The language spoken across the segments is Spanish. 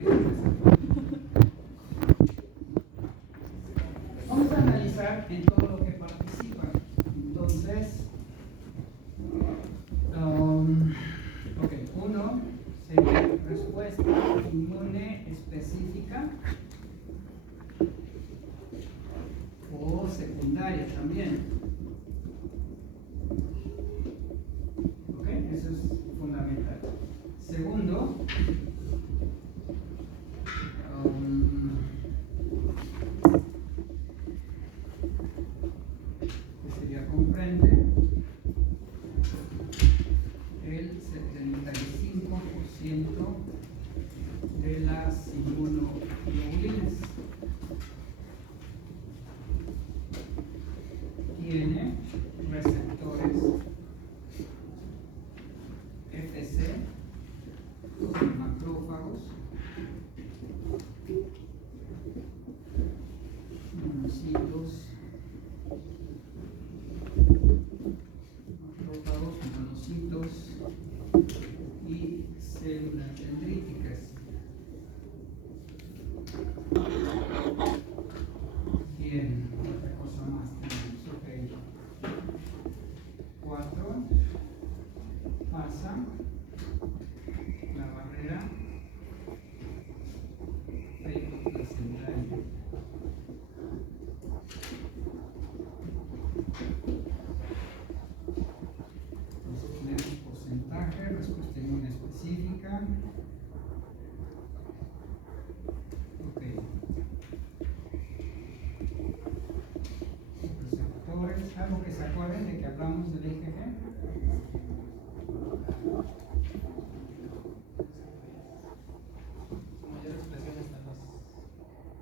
Vamos a analizar en todo lo que participa. Entonces, uno sería respuesta inmune específica o secundaria también. ¿Ok? Eso es fundamental. Segundo, que sería comprende el 75% de las inmunoglobulinas. Tiene receptores FC, macrófagos, monocitos, macrófagos, monocitos y células dendríticas. Bien, otra cosa más tenemos. Ok. 4. Pasa la barrera placentaria. Entonces tenemos porcentaje, respuesta inmune específica. Ok. Receptores, algo que se acuerden de que hablamos del IgG.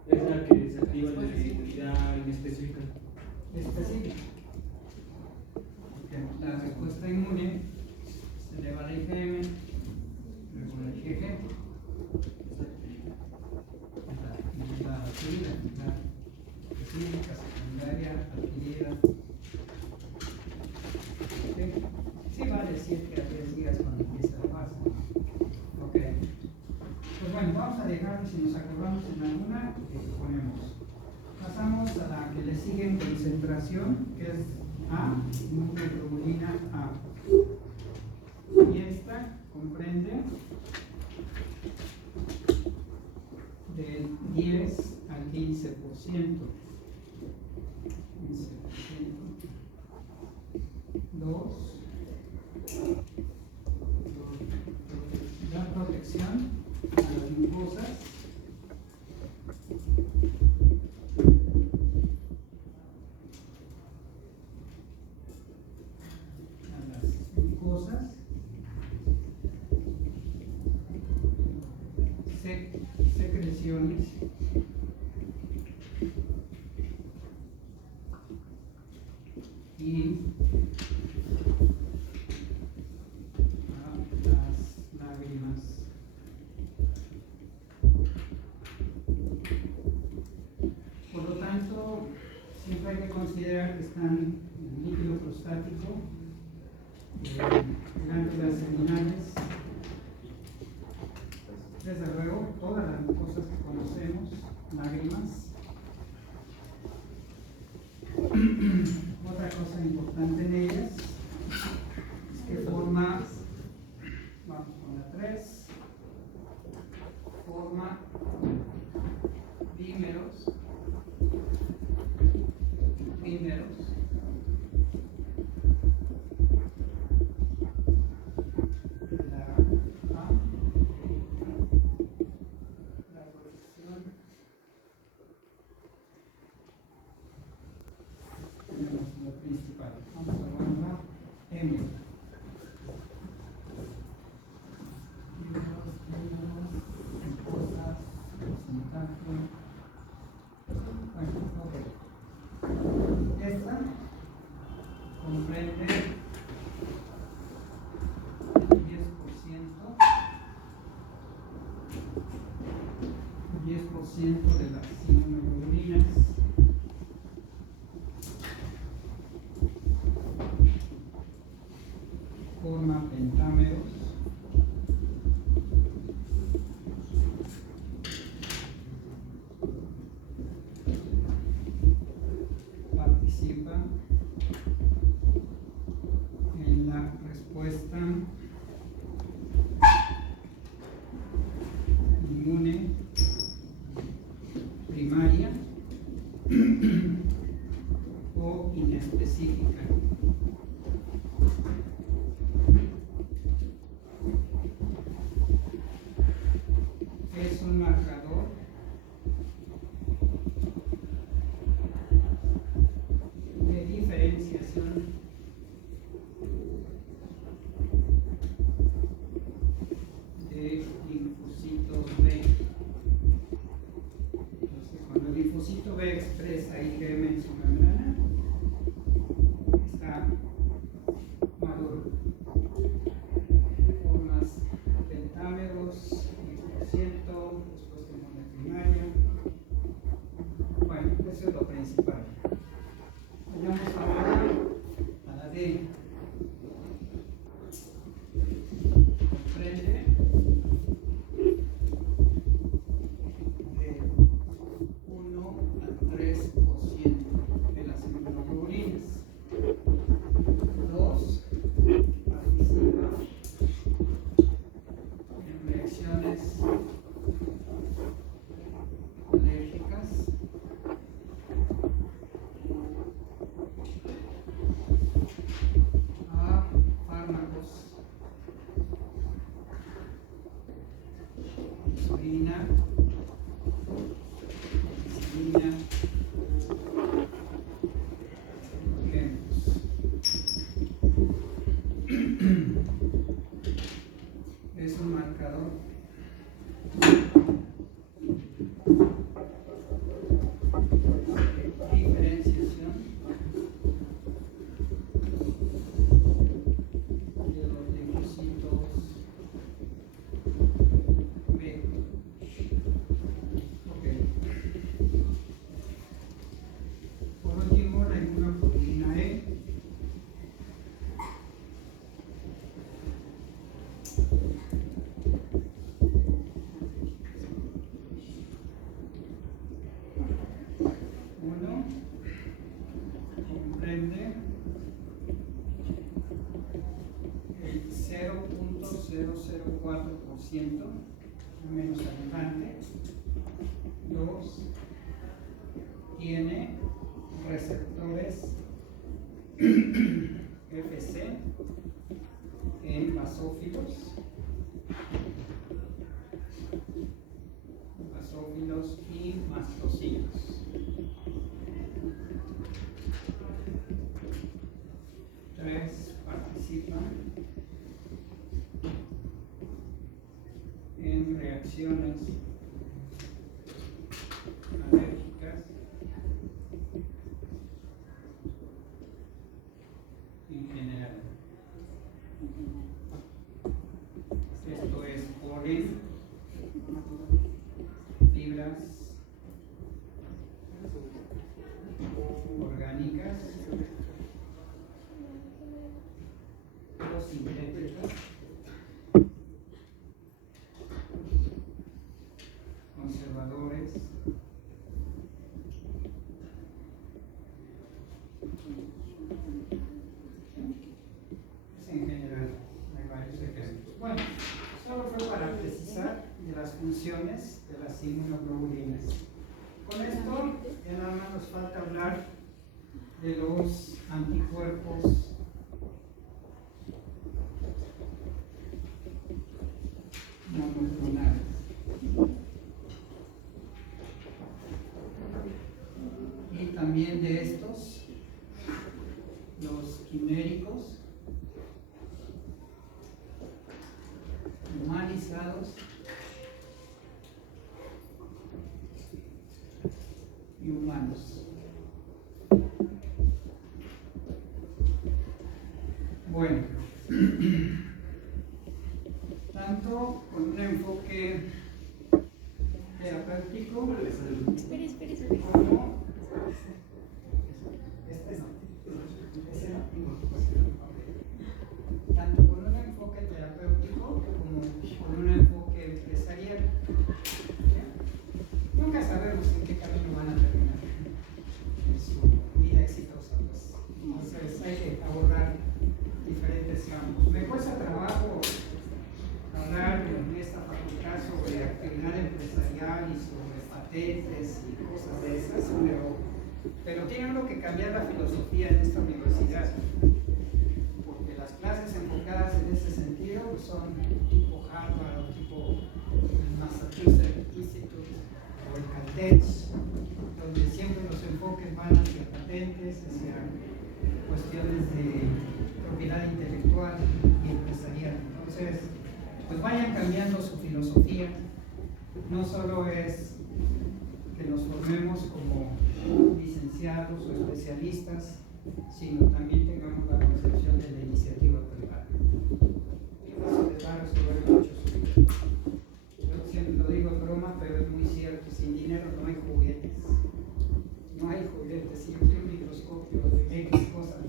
Es la que se activa la inmunidad inespecífica. Específica. Okay. La respuesta inmune se eleva al IgM, luego al IgG. La adquirida, la específica, secundaria, adquirida. Okay. Sí va de 7 a 10 días cuando empieza la fase. Ok. Pues bueno, vamos a dejar, si nos acordamos en alguna, ponemos. Pasamos a la que le sigue en concentración, que es A, inmunoglobulina A. Y esta comprende del 10 al 15%. 15%. 2. Da protección a las mucosas. Secreciones y las lágrimas. Por lo tanto, siempre hay que considerar que están en el líquido prostático, glándulas seminales. Desde luego, todas las mucosas que conocemos, lágrimas. Otra cosa importante en ellas es que forma, vamos con la 3, forma dímeros. Tenemos lo principal. Vamos a guardar M. Cosas, porcentaje. Bueno, ok. Esta comprende el 10% de las inmunoglobulinas. Forma pentámeros es un marcador de diferenciación de linfocitos B. Entonces, cuando el linfocito B expresa IgM en su membrana, está maduro. Formas pentámeros, 10%, después tenemos la primaria. Bueno, eso es lo principal. Vayamos ahora a la D. Comprende de 1 al 3% de las inmunoglobulinas. 2. Participa en reacciones alérgicas a fármacos, insulina, penicilina, es un marcador de diferenciación de los linfocitos B. Okay. Por último, la inmunoglobulina E. Comprende el 0.004% menos abundante. 2. Tiene receptores FC en basófilos y mastocitos. 3. Participan en reacciones alérgicas en general. Esto es polen, fibras orgánicas o sintéticas, conservadores, en general hay varios ejemplos. Bueno, solo fue para precisar de las funciones de las inmunoglobulinas. Con esto ya nada más nos falta hablar de los anticuerpos monoclonales. Y también de estos, los quiméricos, humanizados y humanos. Bueno, tanto con un enfoque terapéutico como tanto con un enfoque terapéutico como con un enfoque empresarial. Nunca sabemos en qué camino van a terminar en su vida exitosa, pues. Entonces hay que abordar diferentes campos. Me cuesta trabajo hablar en esta facultad sobre actividad empresarial y sobre patentes y cosas de esas, pero tiene uno que cambiar la filosofía en esta universidad, porque las clases enfocadas en ese sentido son tipo Harvard o tipo Massachusetts solo es que nos formemos como licenciados o especialistas, sino también tengamos la concepción de la iniciativa privada. Eso les va a resolver mucho su vida. Yo siempre lo digo en broma, pero es muy cierto: sin dinero no hay juguetes. No hay juguetes. Si yo quiero un microscopio de X cosas,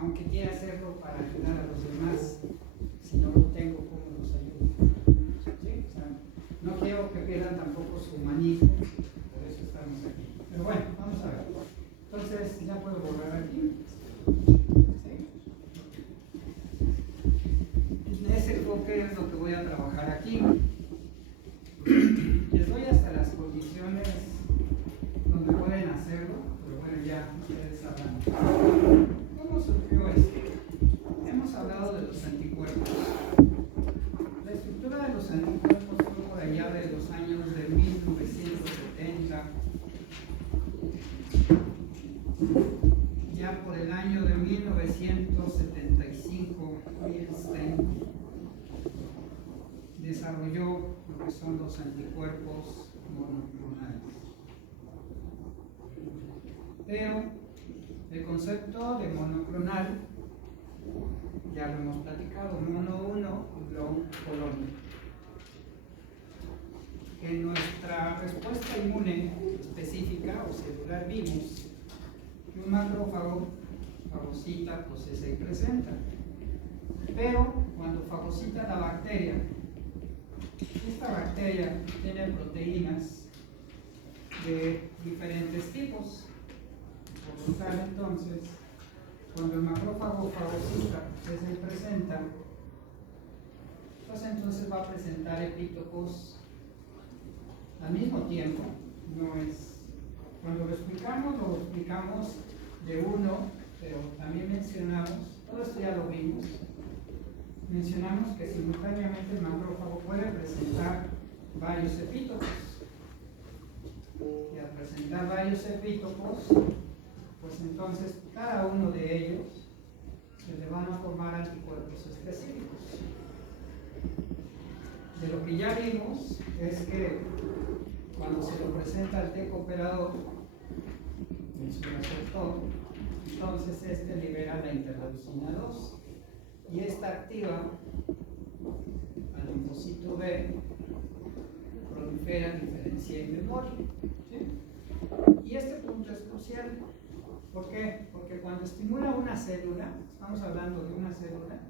aunque quiera hacerlo para ayudar a los demás, si no lo tengo, ¿cómo los ayudo? ¿Sí? O sea, no quiero que pierdan tampoco su humanismo, por eso estamos aquí. Pero bueno, vamos a ver. Entonces, ya puedo borrar aquí. ¿Sí? Ese enfoque es lo que voy a trabajar aquí. Les doy hasta las condiciones donde pueden hacerlo, pero bueno, ya ustedes sabrán. ¿Cómo surgió esto? Hemos hablado de los anticuerpos. La estructura de los anticuerpos fue por allá de los años de 1970. Ya por el año de 1975, Milstein desarrolló lo que son los anticuerpos monoclonales. Pero el concepto de monoclonal ya lo hemos platicado: mono 1, clon, colonia. En nuestra respuesta inmune específica o celular vimos que un macrófago fagocita, procesa y presenta. Pero cuando fagocita la bacteria, esta bacteria tiene proteínas de diferentes tipos. Por lo tal, entonces, cuando el macrófago fagocita, procesa y presenta, pues entonces va a presentar epítopos al mismo tiempo. No es, cuando lo explicamos de uno, pero también mencionamos, todo esto ya lo vimos, mencionamos que simultáneamente el macrófago puede presentar varios epítopos. Y al presentar varios epítopos, pues entonces cada uno de ellos se le van a formar anticuerpos específicos. De lo que ya vimos es que cuando se lo presenta al TEC operador en su receptor, entonces este libera la interleucina 2 y esta activa al linfocito B, prolifera, diferencia y memoria. ¿Sí? Y este punto es crucial. ¿Por qué? Porque cuando estimula una célula, estamos hablando de una célula,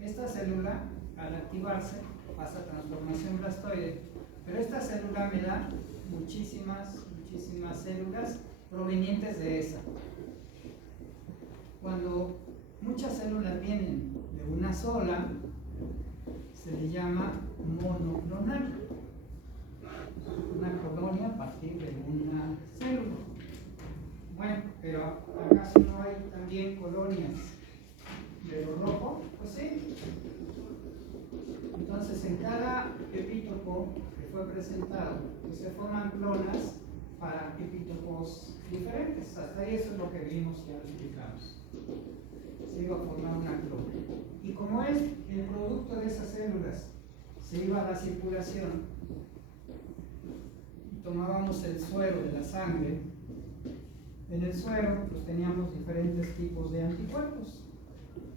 esta célula al activarse pasa a transformación blastoide, pero esta célula me da muchísimas células provenientes de esa. Cuando muchas células vienen de una sola, se le llama monoclonal. Una colonia a partir de una célula. Bueno, pero ¿acaso no hay también colonias de lo rojo? Pues sí. Entonces, en cada epítopo que fue presentado, pues se forman clonas para epítopos diferentes. Hasta ahí eso es lo que vimos, ya lo explicamos. Se iba a formar una clona. Y como es el producto de esas células, se iba a la circulación, y tomábamos el suero de la sangre. En el suero pues teníamos diferentes tipos de anticuerpos.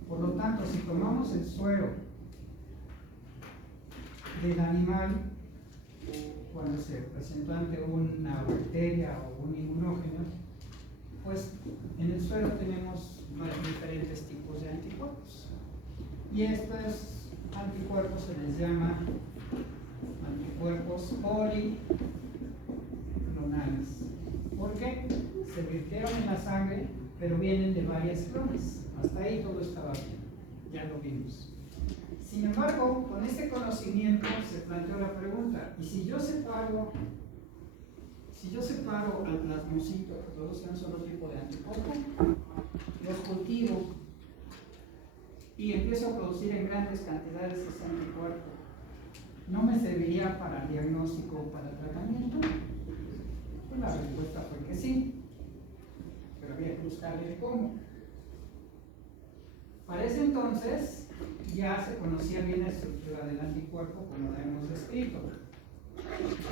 Por lo tanto, si tomamos el suero del animal cuando se presentó ante una bacteria o un inmunógeno, pues en el suero tenemos diferentes tipos de anticuerpos. Y estos anticuerpos se les llama anticuerpos policlonales. ¿Por qué? Se virtieron en la sangre, pero vienen de varias clones. Hasta ahí todo estaba bien, ya lo vimos. Sin embargo, con este conocimiento se planteó la pregunta: ¿y si yo separo al plasmocito que produce un solo tipo de anticuerpo, los cultivo y empiezo a producir en grandes cantidades ese anticuerpo, ¿no me serviría para diagnóstico o para tratamiento? Pues la respuesta fue que sí, pero había que buscarle cómo. Para ese entonces ya se conocía bien la estructura del anticuerpo como la hemos descrito.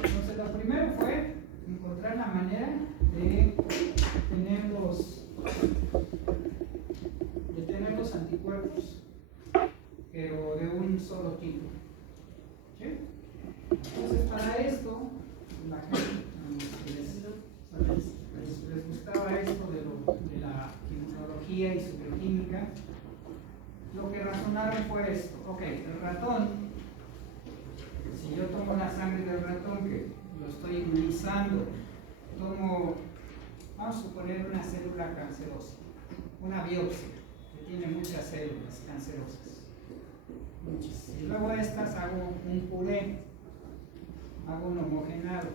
Entonces lo primero fue encontrar la manera de tener los anticuerpos, pero de un solo tipo. ¿Sí? Entonces para esto, la gente les gustaba esto de la inmunología y su bioquímica, lo que razonaron fue esto. Ok, el ratón, si yo tomo la sangre del ratón, que lo estoy inmunizando, vamos a suponer una célula cancerosa, una biopsia, que tiene muchas células cancerosas, muchas. Y luego a estas hago un puré, hago un homogenado.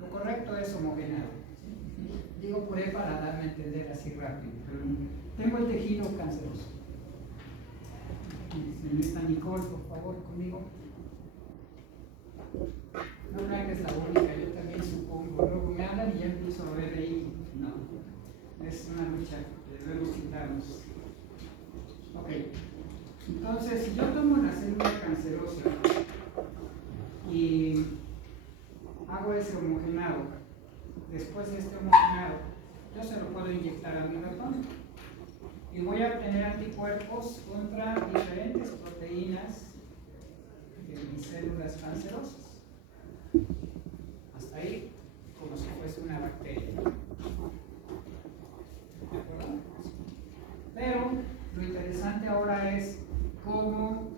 Lo correcto es homogenado. ¿Sí? Digo puré para darme a entender así rápido, pero tengo el tejido canceroso. Señorita Nicole, por favor, conmigo. No crean que es la única, yo también supongo. Luego me hablan y ya empiezo a ver ahí. No, es una lucha que debemos quitarnos. Ok, entonces si yo tomo la célula cancerosa y hago ese homogenado, después de este homogenado, yo se lo puedo inyectar a mi ratón y voy a obtener anticuerpos contra diferentes proteínas de mis células cancerosas. Hasta ahí, como si fuese una bacteria. ¿De acuerdo? Pero lo interesante ahora es cómo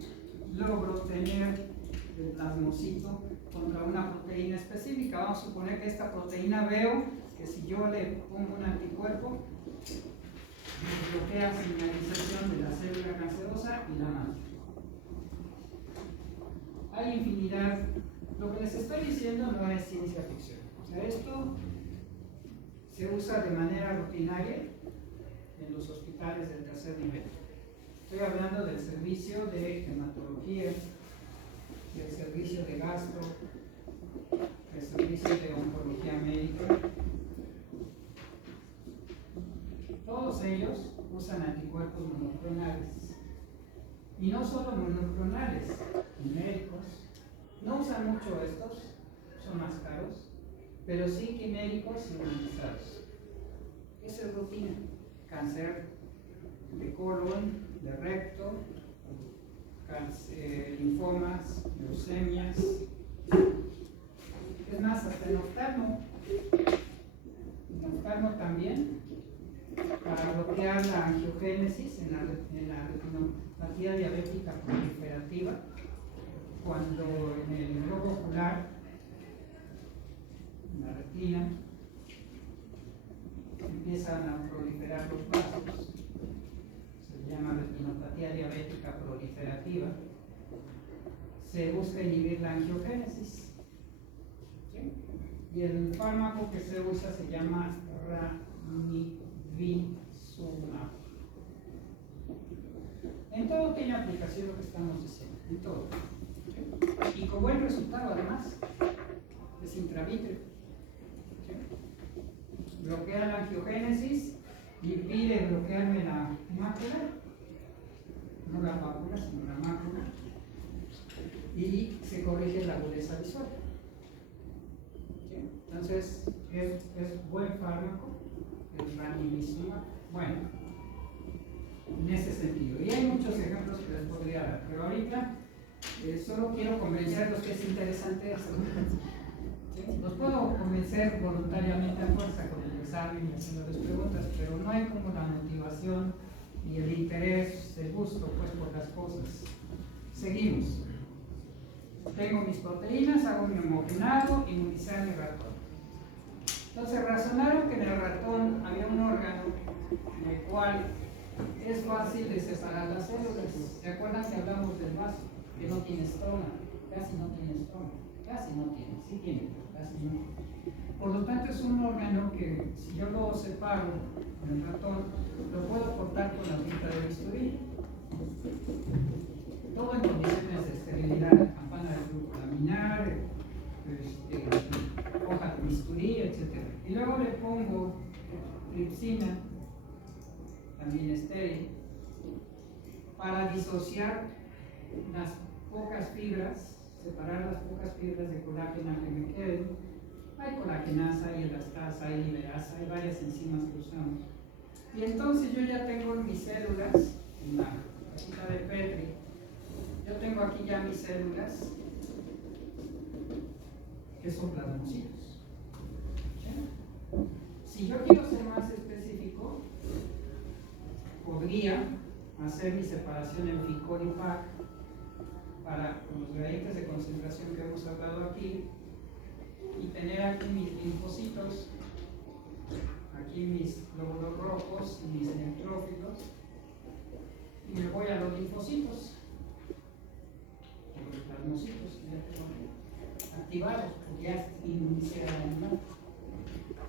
logro tener el plasmocito contra una proteína específica. Vamos a suponer que esta proteína veo que si yo le pongo un anticuerpo, bloquea señalización de la célula cancerosa y la mata. Hay infinidad. Lo que les estoy diciendo no es ciencia ficción. O sea, esto se usa de manera rutinaria en los hospitales del tercer nivel. Estoy hablando del servicio de hematología, del servicio de gastro, del servicio de oncología médica. Todos ellos usan anticuerpos monoclonales. Y no solo monoclonales, genéricos. No usan mucho estos, son más caros, pero sí genéricos y humanizados. Esa es rutina. Cáncer de colon, de recto, linfomas, leucemias, es más, hasta el oftalmo también, para bloquear la angiogénesis en la retinopatía diabética proliferativa, cuando en el globo ocular, en la retina, empiezan a proliferar los vasos, se llama retinopatía diabética proliferativa, se busca inhibir la angiogénesis. ¿Sí? Y el fármaco que se usa se llama ranibizumab. En todo tiene aplicación lo que estamos diciendo, en todo. ¿Sí? Y con buen resultado además, es intravítreo. ¿Sí? Bloquea la angiogénesis, impide bloquearme la mácula, no la pápula, sino la mácula, y se corrige la agudeza visual. ¿Sí? Entonces, es buen fármaco, el ranibizumab. Bueno, en ese sentido. Y hay muchos ejemplos que les podría dar, pero ahorita solo quiero convencerlos que es interesante esto. ¿Sí? Los puedo convencer voluntariamente a fuerza con el examen y haciéndoles preguntas, pero no hay como la motivación y el interés, el gusto pues por las cosas. Seguimos. Tengo mis proteínas, hago mi homogenado, inmunizar a mi ratón. Entonces razonaron que en el ratón había un órgano en el cual es fácil de separar las células. ¿Se acuerdan que hablamos del vaso? Que no tiene estoma, casi no tiene estoma, casi no tiene, sí tiene, pero casi no. Por lo tanto es un órgano que si yo lo separo en el ratón, lo puedo cortar con la cinta de bisturí. Todo en condiciones de esterilidad, campana de flujo laminar, hoja de bisturí, etc. Y luego le pongo tripsina, también estéril, para disociar las pocas fibras, separar las pocas fibras de colágeno que me queden. Hay colagenasa, hay elastasa, hay liberasa, hay varias enzimas que usamos. Y entonces yo ya tengo mis células en la cajita de Petri. Yo tengo aquí ya mis células que son plasmocitos. Si yo quiero ser más específico, podría hacer mi separación en FICOR y PAC para con los gradientes de concentración que hemos hablado aquí y tener aquí mis linfocitos, aquí mis glóbulos rojos y mis neutrófilos, y me voy a los linfocitos, o los plasmocitos que ya tengo activados, porque ya inicié el animal.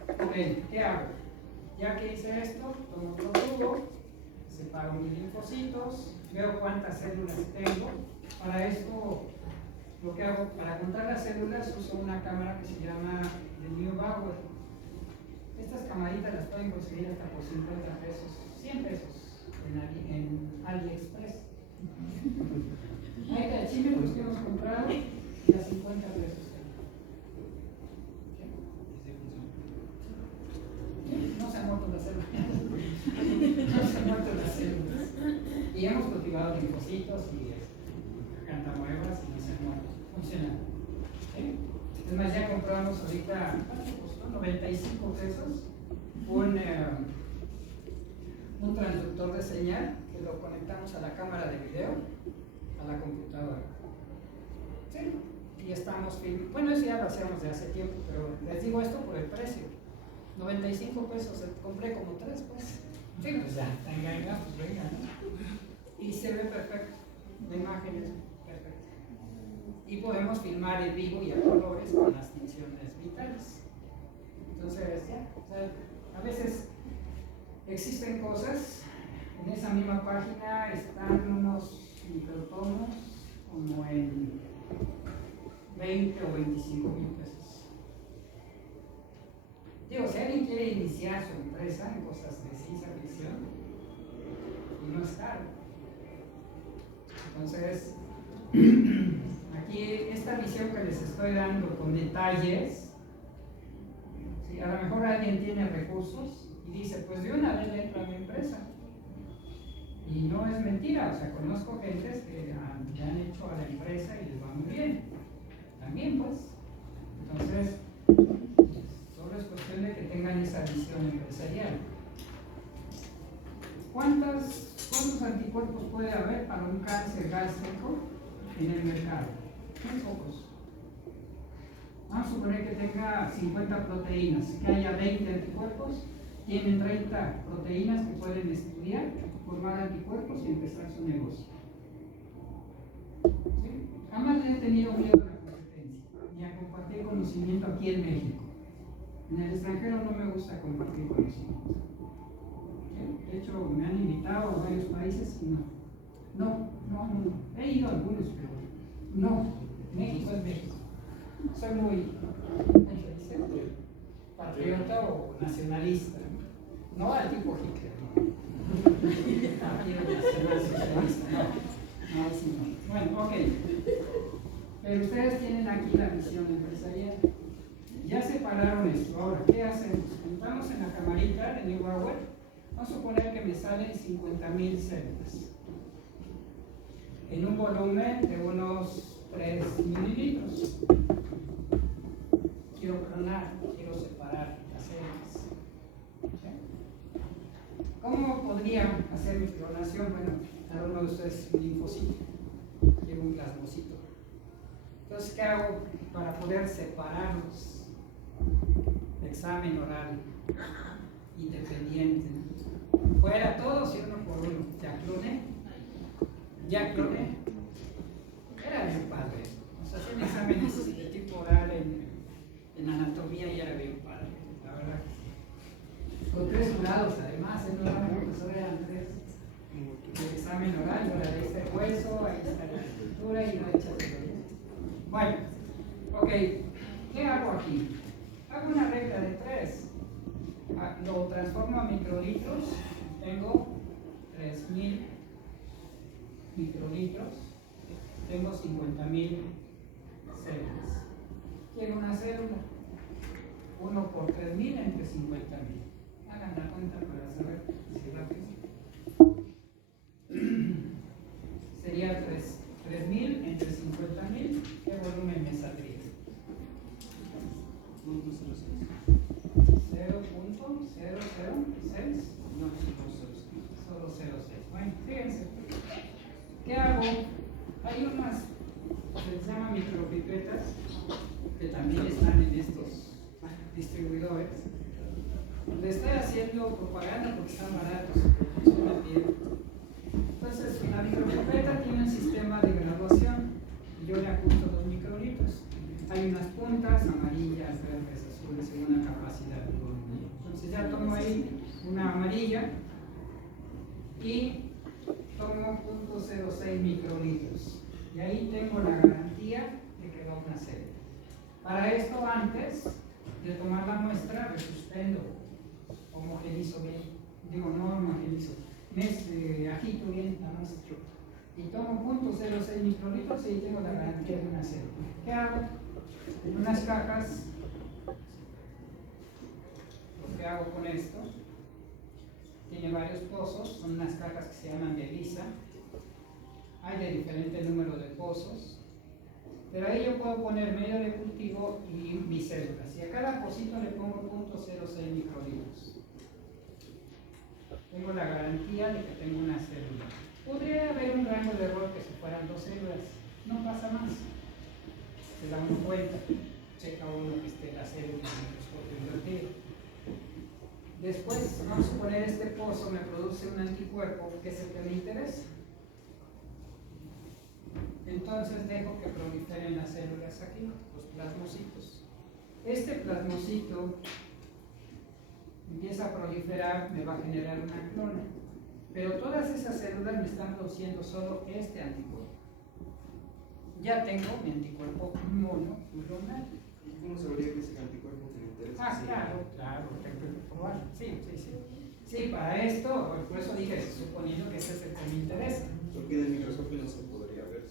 Ok, ¿qué hago? Ya que hice esto, tomo otro tubo, separo mis linfocitos, veo cuántas células tengo. Para esto, lo que hago, para contar las células, uso una cámara que se llama de Neubauer. Estas camaritas las pueden conseguir hasta por 50 pesos, 100 pesos en AliExpress. Hay tachímetros que hemos comprado y a 50 pesos. No se han muerto las células. No se han muerto las células. Y hemos cultivado linfocitos y cantamuevas y no se han muerto. Funcionan. ¿Sí? Es más, ya compramos ahorita, ¿cuánto costó? 95 pesos. Un transductor de señal que lo conectamos a la cámara de video, a la computadora. ¿Sí? Y estamos filmando. Bueno, eso ya lo hacíamos de hace tiempo, pero les digo esto por el precio. 95 pesos, compré como 3, pues. Sí, pues ya, venga, pues venga, ¿no? Y se ve perfecto, la imagen es perfecta. Y podemos filmar en vivo y a colores con las tinciones vitales. Entonces, ya, o sea, a veces existen cosas, en esa misma página están unos microtomos como en 20 o 25 mil pesos. Digo, si alguien quiere iniciar su empresa en cosas de ciencia ficción, y no es caro. Entonces, aquí esta visión que les estoy dando con detalles, ¿sí? A lo mejor alguien tiene recursos y dice, pues de una vez le entro a mi empresa. Y no es mentira, o sea, conozco gentes que ya han hecho a la empresa y les va muy bien. También, pues. Entonces, solo es cuestión de que tengan esa visión empresarial. ¿Cuántos anticuerpos puede haber para un cáncer gástrico en el mercado? Muy pocos. Vamos a suponer que tenga 50 proteínas, que haya 20 anticuerpos, tienen 30 proteínas que pueden estudiar, formar anticuerpos y empezar su negocio. ¿Sí? Jamás le he tenido miedo a la competencia, ni a compartir conocimiento aquí en México. En el extranjero no me gusta compartir conocimiento. ¿Sí? De hecho, me han invitado a varios países y no. He ido a algunos, pero no. México es México. Soy muy, ¿cómo se dice? Patriota o nacionalista. No al tipo Hitler, no. Partido Nacional Socialista, no. No, así no. Bueno, ok. Pero ustedes tienen aquí la visión empresarial. Ya separaron esto. Ahora, ¿qué hacemos? Juntamos en la camarita de Neubauer. Vamos a suponer que me salen 50,000 células. En un volumen de unos 3 mililitros. Quiero clonar, quiero separar las células. ¿Sí? ¿Cómo podría hacer mi clonación? Bueno, cada uno de ustedes es un linfocito. Quiero un plasmocito. Entonces, ¿qué hago para poder separarlos? Examen oral, independiente. Fuera todos y uno por uno. Ya cloné. Era bien padre. O sea, hacían exámenes de tipo oral en anatomía y era bien padre, la verdad. Con 3 jurados, además, no era un profesor, eran 3. El examen oral, ahora ahí está el hueso, ahí está la estructura y lo echas de lo. Bueno, ok, ¿qué hago aquí? Hago una regla de 3. Lo transformo a microlitros. Tengo 3000 microlitros, tengo 50.000 células. Quiero una célula, 1 por 3.000 entre 50.000. Hagan la cuenta para saber si rápido. Sería 3.000 entre 50.000. ¿Qué volumen me saldría? 0.006. No, Solo 0.06. Bueno, fíjense. ¿Qué hago? Hay unas que se llaman micropipetas que también están en estos distribuidores. Le estoy haciendo propaganda porque están baratos, funcionan bien. Entonces, la micropipeta tiene un sistema de graduación y yo le ajusto los microlitros. Hay unas puntas amarillas, verdes, azules, según la capacidad de volumen. Entonces, ya tomo ahí una amarilla y tomo 0.06 microlitros. Y ahí tengo la garantía de que va una célula. Para esto, antes de tomar la muestra, resuspendo, homogenizo bien. Digo, no homogenizo, agito bien la muestra. Y tomo 0.06 microlitros y ahí tengo la garantía de una célula. ¿Qué hago? En unas cajas, lo que hago con esto, tiene varios pozos, son unas cajas que se llaman de lisa. Hay de diferente número de pozos, pero ahí yo puedo poner medio de cultivo y mis células. Y a cada pocito le pongo 0.06 microlitros. Tengo la garantía de que tengo una célula. Podría haber un rango de error que se fueran 2 células, no pasa más. Se da uno cuenta, checa uno que esté la célula en el microscopio invertido. Después, vamos a suponer este pozo me produce un anticuerpo que es el que me interesa. Entonces dejo que proliferen las células aquí, los plasmocitos. Este plasmocito empieza a proliferar, me va a generar una clona. Pero todas esas células me están produciendo solo este anticuerpo. Ya tengo mi anticuerpo monoclonal. ¿Cómo sabría que es el anticuerpo que me interesa? Ah, claro, tengo que probar. Sí. Sí, para esto, por eso dije, suponiendo que ese es el que me interesa. Porque en el microscopio no se podría ver.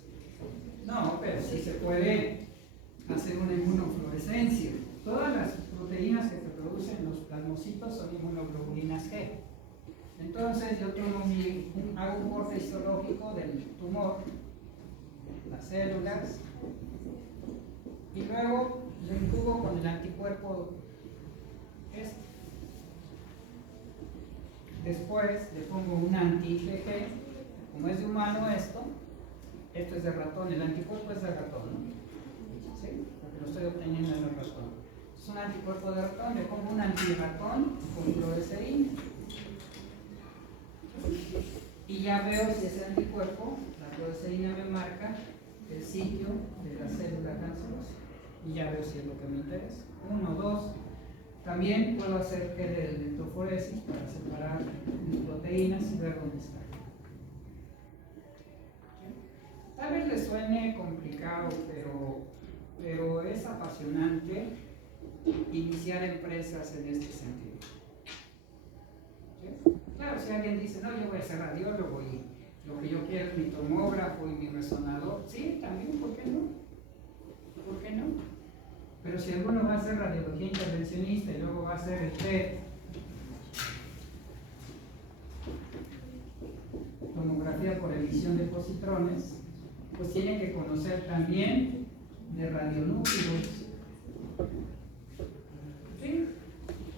No, pero sí se puede hacer una inmunofluorescencia. Todas las proteínas que se producen en los plasmocitos son inmunoglobulinas G. Entonces yo tomo hago un corte histológico del tumor, las células, y luego lo incubo con el anticuerpo este. Después le pongo un anti-IgG, como es de humano esto es de ratón, el anticuerpo es de ratón, ¿no? ¿Sí? Porque lo estoy obteniendo en el ratón. Es un anticuerpo de ratón, le pongo un antirratón con fluoresceína. Y ya veo si ese anticuerpo, la fluoresceína me marca el sitio de la célula cancerosa. Y ya veo si es lo que me interesa. 1, 2. También puedo hacer que de electroforesis para separar mis proteínas y ver dónde están. Tal vez les suene complicado, pero es apasionante iniciar empresas en este sentido. ¿Sí? Claro, si alguien dice, no, yo voy a ser radiólogo y lo que yo quiero es mi tomógrafo y mi resonador, sí, también, ¿por qué no? ¿Por qué no? Pero si alguno va a hacer radiología intervencionista y luego va a hacer el PET, tomografía por emisión de positrones, pues tiene que conocer también de radionúcleos, ¿sí?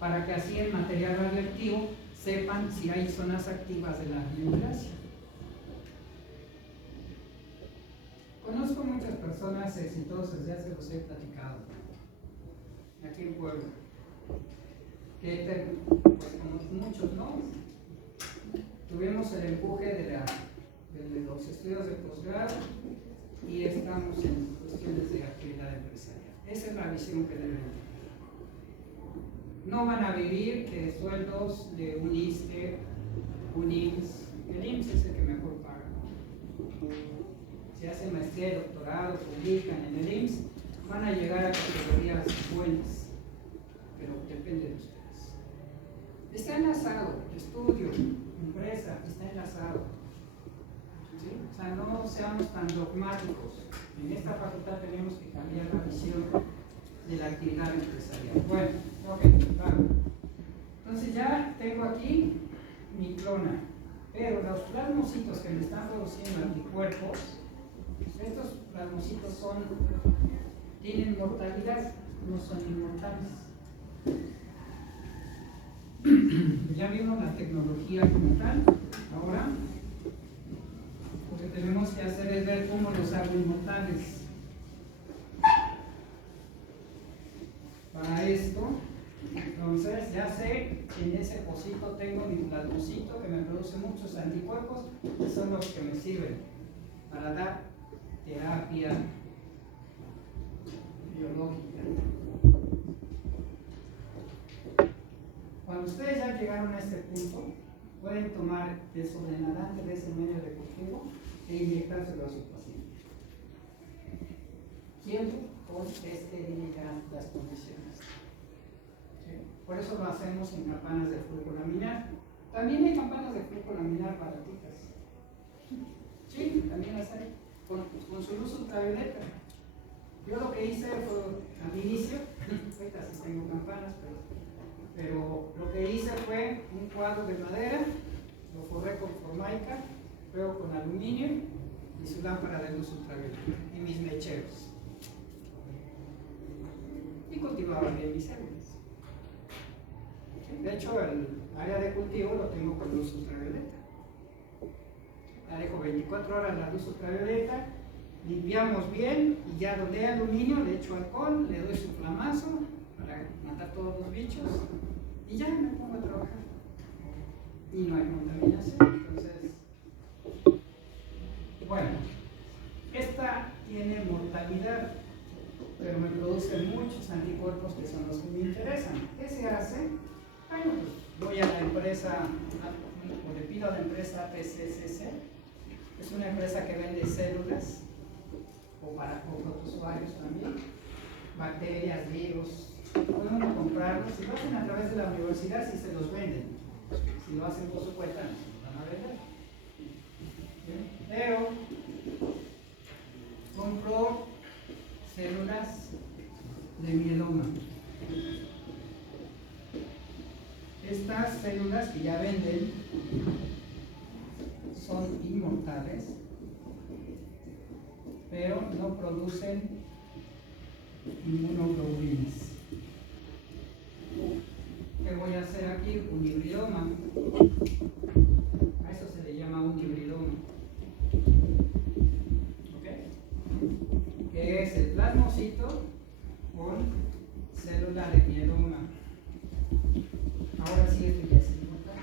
Para que así el material radioactivo sepan si hay zonas activas de la neoplasia. Conozco muchas personas exitosas, ya se los he platicado, aquí en Puebla, que pues como muchos no, tuvimos el empuje de los estudios de posgrado y estamos en cuestiones de actividad empresarial. Esa es la visión que deben tener. No van a vivir de sueldos de un ISSSTE, un IMSS. El IMSS es el que mejor paga. Si hacen maestría y doctorado, publican en el IMSS, van a llegar a categorías buenas, pero depende de ustedes. Está enlazado, estudio, empresa, está enlazado. ¿sí? O sea, no seamos tan dogmáticos. En esta facultad tenemos que cambiar la visión de la actividad empresarial. Bueno, ok, vamos. Entonces ya tengo aquí mi clona, pero los plasmocitos que me están produciendo anticuerpos, estos plasmocitos tienen mortalidad, no son inmortales. Ya vimos la tecnología como tal. Ahora lo que tenemos que hacer es ver cómo los hago inmortales. Para esto, entonces ya sé que en ese pocito tengo mi plasmocito que me produce muchos anticuerpos, que son los que me sirven para dar terapia biológica. Cuando ustedes ya llegaron a este punto, pueden tomar el sobrenadante de ese medio de cultivo e inyectárselo a su paciente. Siempre con las condiciones. ¿Sí? Por eso lo hacemos en campanas de flujo laminar. También hay campanas de flujo laminar baratitas. Sí, también las hay. Con su luz ultravioleta. Yo lo que hice fue al inicio, ahorita sí tengo campanas, pero lo que hice fue un cuadro de madera, lo forré con formaica, luego con aluminio y su lámpara de luz ultravioleta y mis mecheros. Y cultivaba bien mis células. De hecho, el área de cultivo lo tengo con luz ultravioleta. La dejo 24 horas la luz ultravioleta, limpiamos bien y ya donde hay aluminio le echo alcohol, le doy su flamazo para matar todos los bichos y ya me pongo a trabajar. Y no hay contaminación. Entonces, bueno, esta tiene mortalidad, pero me produce muchos anticuerpos que son los que me interesan. ¿Qué se hace? Bueno, pues voy a la empresa, o le pido a la empresa PCCC, es una empresa que vende células, o para usuarios también, bacterias, virus, pueden comprarlos. Si lo hacen a través de la universidad, sí se los venden. Si lo hacen por su cuenta, no se los van a vender. ¿Sí? Pero compro células de mieloma. Estas células que ya venden son inmortales, pero no producen inmunoglobulinas. ¿Qué voy a hacer aquí? Un hibridoma. A eso se le llama un hibridoma. ¿Ok? Que es el plasmocito con célula de mieloma. Ahora sí, esto ya es inmortal.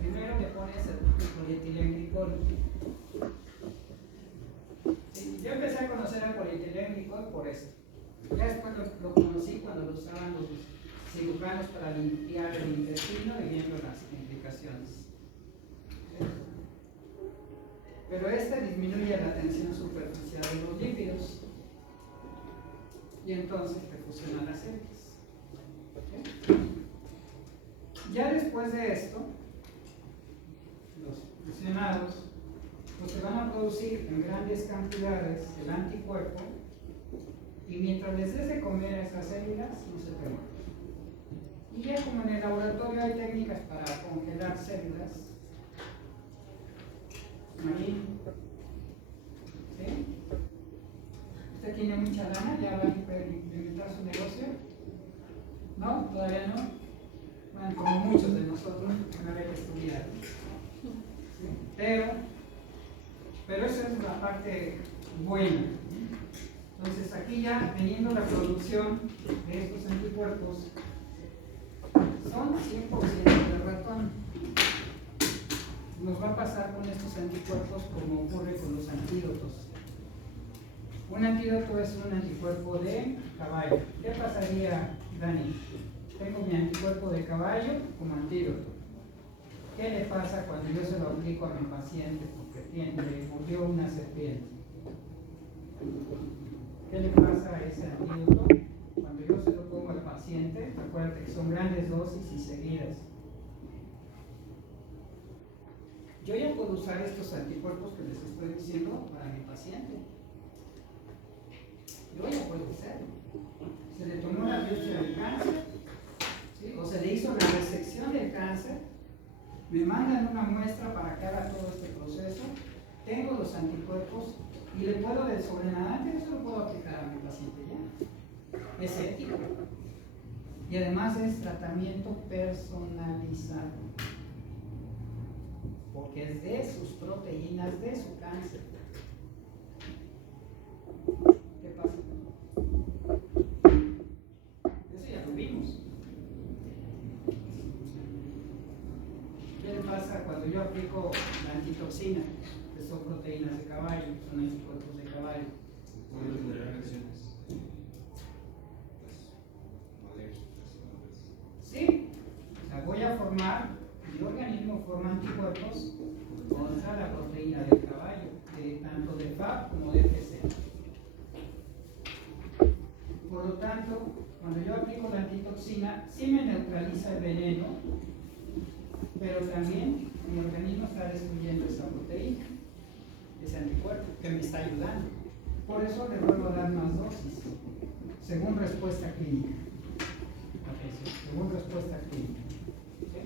Primero le pones el polietilenglicol. Sí, yo empecé a conocer el polietilenglicol por esto. Ya después lo conocí cuando lo usaban los cirujanos para limpiar el intestino y viendo las implicaciones. Pero este disminuye la tensión superficial de los lípidos y entonces te fusionan las células. Ya después de esto, los fusionados pues se van a producir en grandes cantidades el anticuerpo y mientras les des de comer a esas células no se te mueren. Y ya como en el laboratorio hay técnicas para congelar células, ahí, ¿sí? ¿Usted tiene mucha lana? ¿Ya va a implementar su negocio? ¿No? ¿Todavía no? Bueno, como muchos de nosotros, van a haber que estudiar. ¿Sí? Pero esa es la parte buena. Entonces aquí ya teniendo la producción de estos anticuerpos, son 100% de ratón. Nos va a pasar con estos anticuerpos como ocurre con los antídotos. Un antídoto es un anticuerpo de caballo. ¿Qué pasaría, Dani? Tengo mi anticuerpo de caballo como antídoto. ¿Qué le pasa cuando yo se lo aplico a mi paciente porque le mordió una serpiente? ¿Qué le pasa a ese antídoto cuando yo se lo pongo al paciente? Recuerda que son grandes dosis y seguidas. yo ya puedo usar estos anticuerpos que les estoy diciendo para mi paciente. Yo ya puedo hacerlo. Se le tomó la biopsia del cáncer, ¿sí? O se le hizo la resección del cáncer, me mandan una muestra para que haga todo este proceso, tengo los anticuerpos y le puedo de sobrenadante, eso lo puedo aplicar a mi paciente ya. Es ético. Y además es tratamiento personalizado, porque es de sus proteínas, de su cáncer. ¿Qué pasa? Eso ya lo vimos. ¿Qué le pasa cuando yo aplico la antitoxina? Que son proteínas de caballo, son anticuerpos de caballo. Puede generar reacciones. Sí, o sea, voy a formar, mi organismo forma anticuerpos contra la proteína del caballo, tanto de FAB como de FC. Por lo tanto, cuando yo aplico la antitoxina, sí me neutraliza el veneno, pero también mi organismo está destruyendo esa proteína, ese anticuerpo, que me está ayudando. Por eso le vuelvo a dar más dosis, según respuesta clínica. Según respuesta clínica. ¿Sí?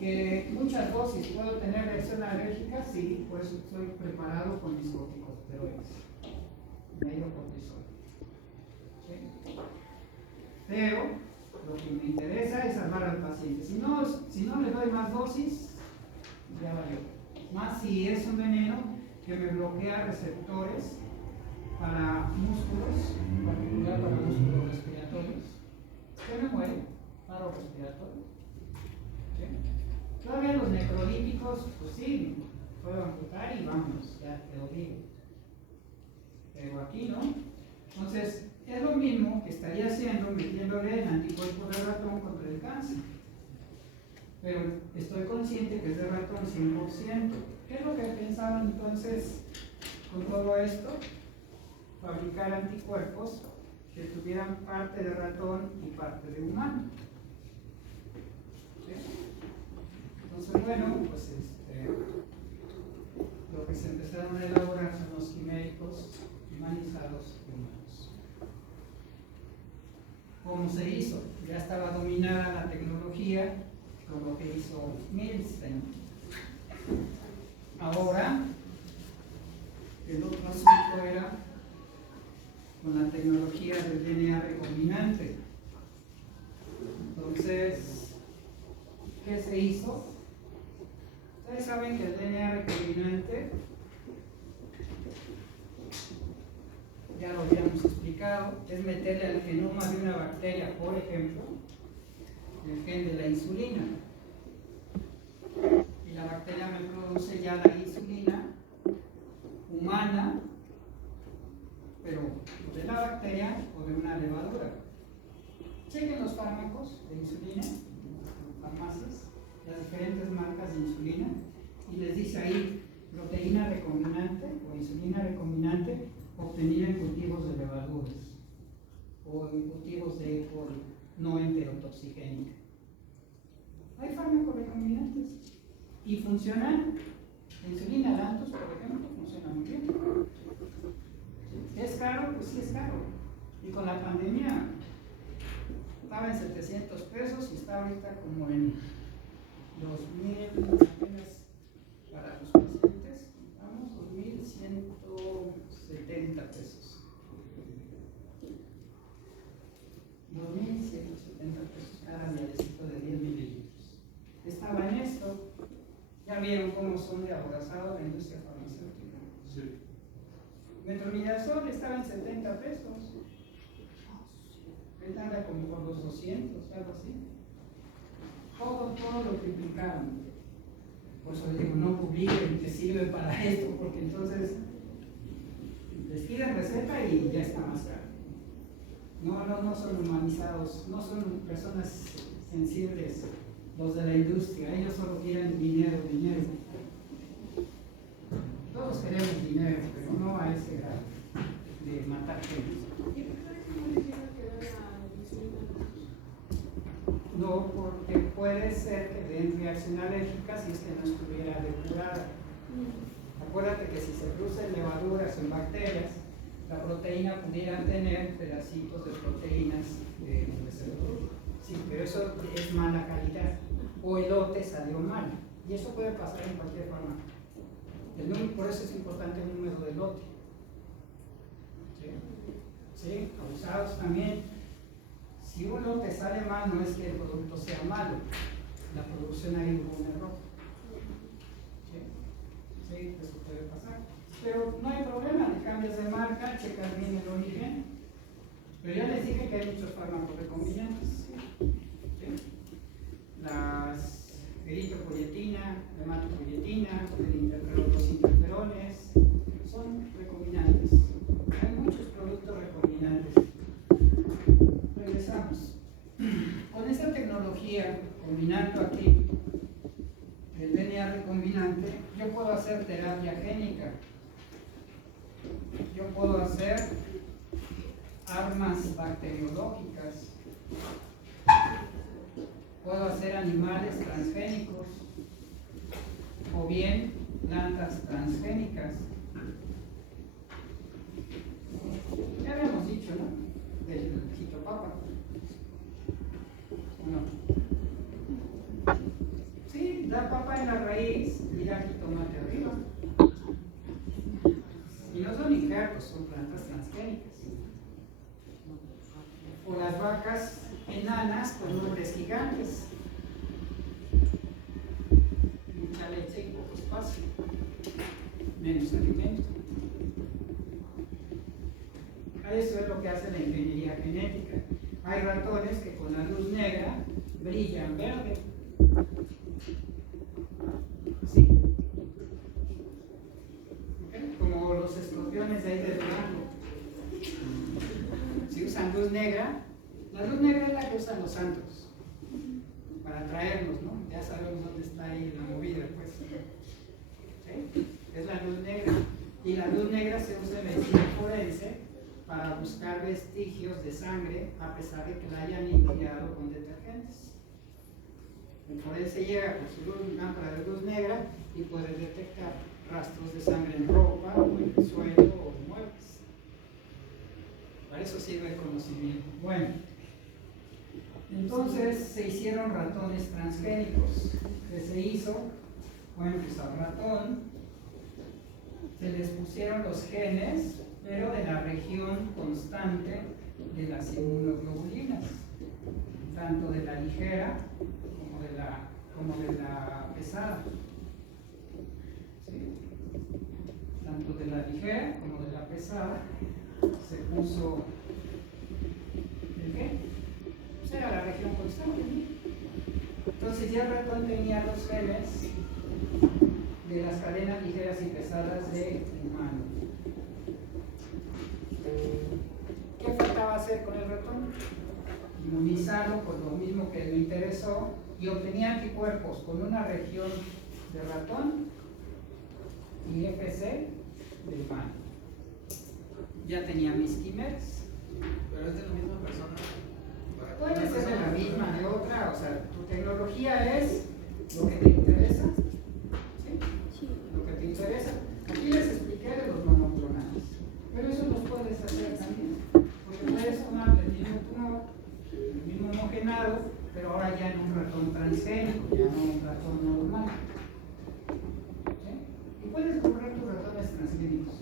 Que muchas dosis puedo tener reacción alérgica, sí, por eso estoy preparado con mis corticosteroides, medio cortisol. ¿Sí? Pero lo que me interesa es salvar al paciente. Si no le doy más dosis, ya valió. Más si es un veneno que me bloquea receptores para músculos, en particular para músculos respiratorios, que me muere, paro respiratorio. ¿Sí? Todavía los necrolíticos, pues sí, puedo amputar y vámonos, ya quedó vivo. Pero aquí no. Entonces, es lo mismo que estaría haciendo metiéndole el anticuerpo de ratón contra el cáncer. Pero estoy consciente que es de ratón 100%. ¿Qué es lo que pensaban entonces con todo esto? Fabricar anticuerpos que tuvieran parte de ratón y parte de humano. ¿Sí? Entonces, bueno, pues lo que se empezaron a elaborar son los quiméricos humanizados y humanos. ¿Cómo se hizo? Ya estaba dominada la tecnología con lo que hizo Milstein. Ahora, el otro asunto era con la tecnología del DNA recombinante. Entonces, ¿qué se hizo? Ustedes saben que el DNA recombinante, ya lo habíamos explicado, es meterle al genoma de una bacteria, por ejemplo, el gen de la insulina. Y la bacteria me produce ya la insulina humana, pero de la bacteria o de una levadura. Chequen los fármacos de insulina, farmacias, las diferentes marcas de insulina, y les dice ahí proteína recombinante o insulina recombinante obtenida en cultivos de levaduras o en cultivos de E. coli no enterotoxigénica. Hay fármacos recombinantes y funcionan. La insulina Lantus, por ejemplo, funciona muy bien. ¿Es caro? Pues sí es caro. Y con la pandemia estaba en 700 pesos y está ahorita como en 2,000 apenas para los pacientes. Vamos, 2,170 pesos. 2,170 pesos cada vialecito de 10 mililitros. Estaba en esto. Ya vieron cómo son de aborazado la industria farmacéutica. Sí. Metronidazol estaba en 70 pesos. Él anda como por los 200, algo así. Todo lo triplicaron. Por eso les digo, no publiquen que sirve para esto, porque entonces les piden receta y ya está más caro. No son humanizados, no son personas sensibles los de la industria, ellos solo quieren dinero. Todos queremos dinero, pero no a ese grado de matar gente. No, porque puede ser que den reacción alérgica si es que no estuviera acuérdate que si se producen levaduras o en bacterias, la proteína pudiera tener pedacitos de proteínas donde se produce. Sí, pero eso es mala calidad. O el lote salió mal. Y eso puede pasar en cualquier forma. Por eso es importante el número de lote. ¿Sí? ¿Sí? Abusados también. Si un lote sale mal, no es que el producto sea malo. La producción ahí hubo un error. ¿Sí? Sí, eso puede pasar. Pero no hay problema, le cambias de marca, checas bien el origen. Pero ya les dije que hay muchos fármacos recombinantes. ¿Sí? Las eritropoyetina, hematopoyetina, los interferones, son recombinantes. Hay muchos productos recombinantes. Regresamos. Con esta tecnología, combinando aquí el DNA recombinante, yo puedo hacer terapia génica. Yo puedo hacer armas bacteriológicas. Puedo hacer animales transgénicos o bien plantas transgénicas. Ya habíamos dicho, ¿no? Del jitopapa. ¿O no? Sí, da papa en la raíz y da jitomate arriba. Y no son injertos, son plantas transgénicas. O las vacas enanas con ubres gigantes. Mucha leche y poco espacio. Menos alimento. Eso es lo que hace la ingeniería genética. Hay ratones que con la luz negra brillan verde. ¿Sí? ¿Okay? Como los escorpiones de ahí de Durango. Si usan luz negra, la luz negra es la que usan los santos para atraernos, ¿no? Ya sabemos dónde está ahí la movida, pues. ¿Sí? Es la luz negra. Y la luz negra se usa en medicina forense para buscar vestigios de sangre a pesar de que la hayan limpiado con detergentes. El forense llega con su lámpara de luz negra y puede detectar rastros de sangre en ropa, o en el suelo o en muebles. Para eso sirve el conocimiento. Bueno, entonces se hicieron ratones transgénicos. ¿Qué se hizo? Bueno, pues al ratón se les pusieron los genes, pero de la región constante de las inmunoglobulinas, tanto de la ligera como de la pesada. ¿Sí? Tanto de la ligera como de la pesada se puso ¿el qué? Pues era la región constante, ¿no? Entonces ya el ratón tenía los genes de las cadenas ligeras y pesadas de humano. ¿Qué faltaba hacer con el ratón? Inmunizarlo por lo mismo que le interesó y obtenía anticuerpos con una región de ratón y FC de humano. Ya tenía mis quimeras. Pero es de la misma persona. Puede ser de la misma, de otra, o sea, tu tecnología es lo que te interesa. ¿Sí? Lo que te interesa. Aquí les expliqué de los monoclonales, pero eso lo puedes hacer también, porque puedes tomar el mismo tumor, el mismo homogenado, pero ahora ya en un ratón transgénico, ya no un ratón normal. ¿Sí? Y puedes comprar tus ratones transgénicos.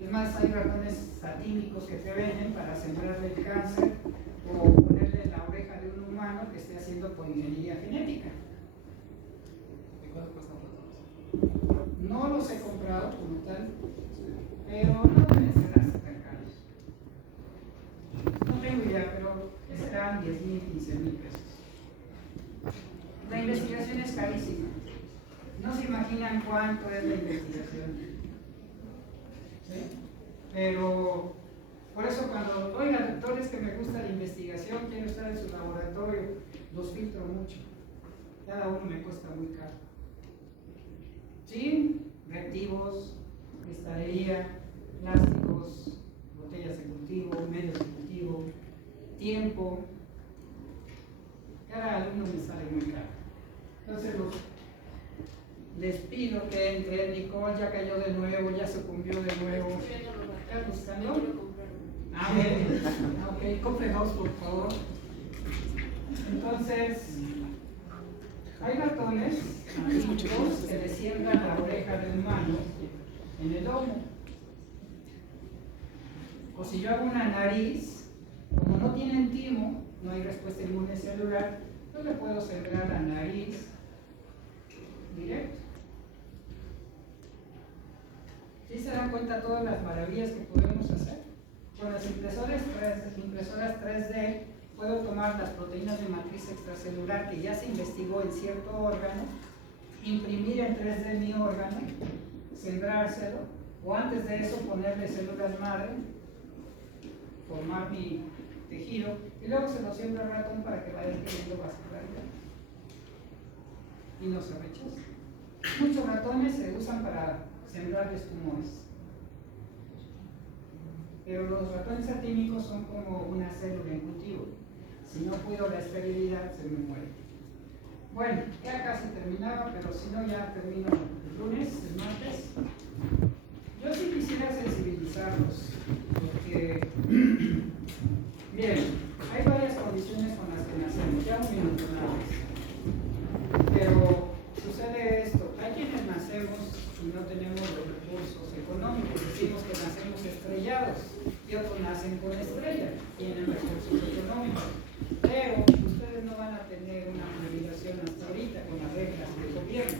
Además, hay ratones satínicos que te venden para sembrarle el cáncer o ponerle en la oreja de un humano que esté haciendo por ingeniería genética. ¿Y cuánto cuestan los ratones? No los he comprado como tal, pero no deben ser así tan caros. No tengo idea, pero serán 10,000, 15,000 pesos. La investigación es carísima. No se imaginan cuánto es la investigación. ¿Sí? Pero por eso cuando, oigan, doctores, que me gusta la investigación, quiero estar en su laboratorio, los filtro mucho. Cada uno me cuesta muy caro. ¿Sí? Reactivos, cristalería, plásticos, botellas de cultivo, medios de cultivo, tiempo. Cada alumno me sale muy caro. Entonces Les pido que entren. Nicole ya cayó de nuevo, ya sucumbió de nuevo. ¿Estás buscando? Ah, ok, compre dos, por favor. Entonces, hay ratones adultos que le siembran la oreja de humano en el lomo. O si yo hago una nariz, como no tienen timo, no hay respuesta inmune celular, yo le puedo sembrar la nariz directo. ¿Sí se dan cuenta todas las maravillas que podemos hacer? Con las impresoras 3D puedo tomar las proteínas de matriz extracelular que ya se investigó en cierto órgano, imprimir en 3D mi órgano, sembrárselo, o antes de eso ponerle células madre, formar mi tejido, y luego se lo siembra al ratón para que vaya adquiriendo vascularidad. Y no se rechaza. Muchos ratones se usan para sembrarles tumores. Pero los ratones atímicos son como una célula en cultivo. Si no cuido la esterilidad, se me muere. Bueno, ya casi terminaba, pero si no, ya termino el lunes, el martes. Yo sí quisiera sensibilizarlos, porque, bien, hay varias condiciones con las que nacemos, ya un minuto nada más. Pero sucede esto, hay quienes nacemos y no tenemos los recursos económicos, decimos que nacemos estrellados, y otros nacen con estrella, tienen recursos económicos, pero ustedes no van a tener una privilegiación hasta ahorita con las reglas del gobierno.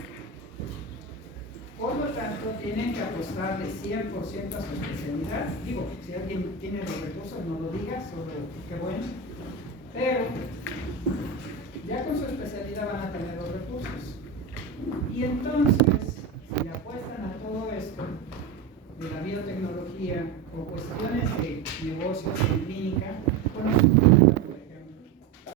Por lo tanto, tienen que apostarle 100% a su especialidad. Digo, si alguien tiene los recursos, no lo diga, solo qué bueno. Pero ya con su especialidad van a tener los recursos. Y entonces, si le apuestan a todo esto, de la biotecnología o cuestiones de negocios en clínica, con